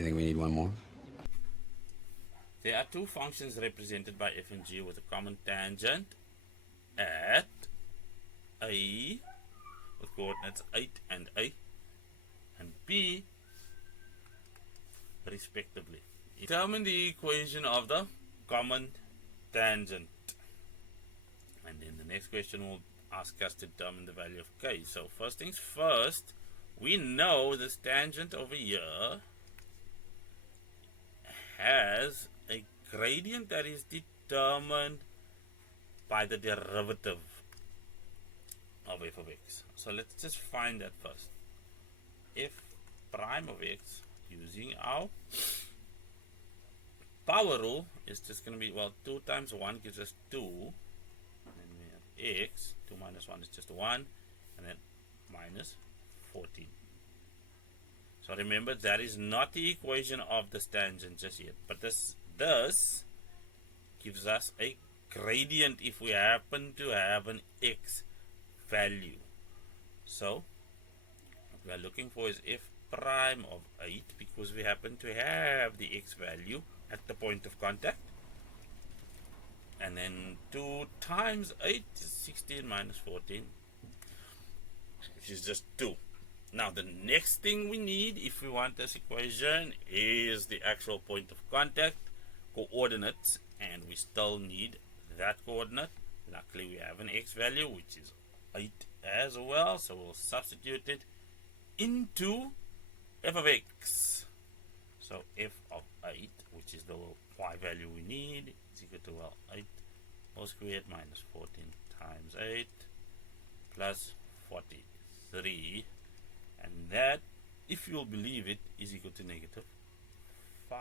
Do you think we need one more? There are two functions represented by f and g with a common tangent at a with coordinates 8 and a and b respectively. Determine the equation of the common tangent. And then the next question will ask us to determine the value of k. So first things first, we know this tangent over here has a gradient that is determined by the derivative of f of x. So let's just find that first. F prime of x using our power rule is just going to be, well, 2 times 1 gives us 2, and then we have x, 2 minus 1 is just 1, and then minus 14. So remember, that is not the equation of this tangent just yet, but this gives us a gradient if we happen to have an x value. So what we are looking for is f prime of 8, because we happen to have the x value at the point of contact. And then 2 times 8 is 16 minus 14, which is just 2. Now the next thing we need if we want this equation is the actual point of contact coordinates, and we still need that coordinate. Luckily we have an x value which is 8 as well, so we'll substitute it into f of x. So f of 8, which is the y value we need, is equal to, well, 8 whole squared minus 14 times 8 plus 43, and that, if you'll believe it, is equal to negative 5.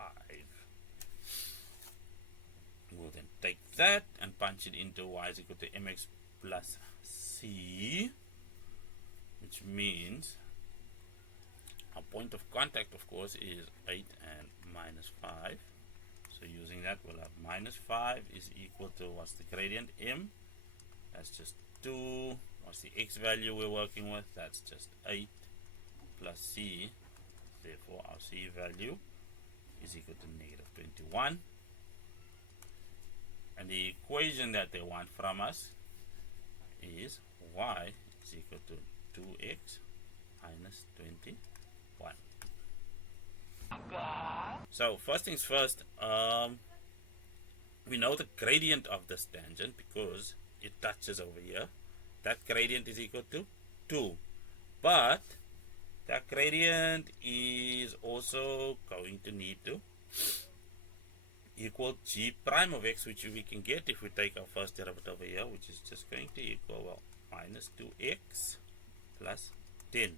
We'll then take that and punch it into y is equal to mx plus c, which means our point of contact, of course, is 8 and minus 5. So using that, we'll have minus 5 is equal to, what's the gradient? M. That's just 2. What's the x value we're working with? That's just 8 plus c. Therefore, our c value is equal to negative 21. And the equation that they want from us is y is equal to 2x minus 21. So first things first, we know the gradient of this tangent because it touches over here. That gradient is equal to 2. But that gradient is also going to need to equal g prime of x, which we can get if we take our first derivative over here, which is just going to equal, well, minus 2x plus 10.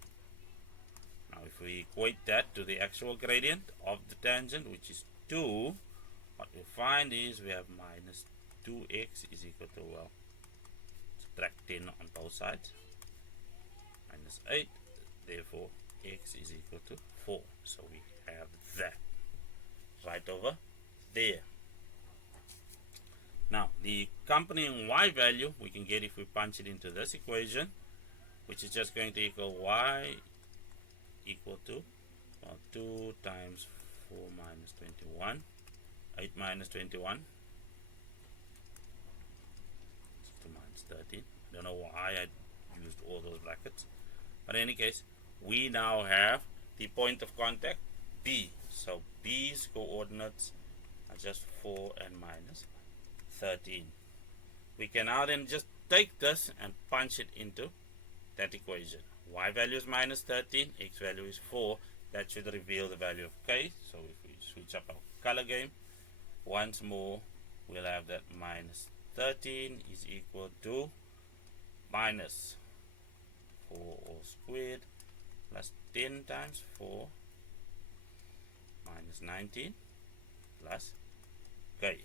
Now if we equate that to the actual gradient of the tangent, which is 2, what we find is we have minus 2x is equal to, well, subtract 10 on both sides, minus 8, therefore x is equal to 4. So we have that right over there. Now the accompanying y value we can get if we punch it into this equation, which is just going to equal y equal to, well, 2 times 4 minus 21, 8 minus 21, to minus 13. I don't know why I used all those brackets, but in any case, we now have the point of contact B. So B's coordinates are just 4 and minus 13. We can now then just take this and punch it into that equation. Y value is minus 13, x value is 4. That should reveal the value of k. So if we switch up our color game, once more we'll have that minus 13 is equal to minus 4 all squared plus 10 times 4 minus 19 plus k,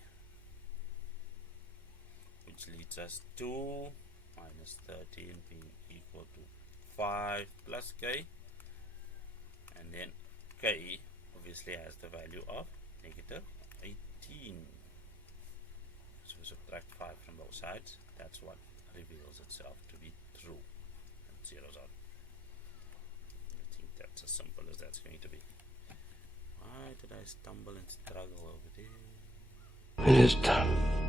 which leads us to minus 13 being equal to 5 plus k, and then k obviously has the value of negative 18. So we subtract 5 from both sides. That's what reveals itself to be true and zeroes out. I think that's as simple as that's going to be. Why did I stumble and struggle over there? It is done.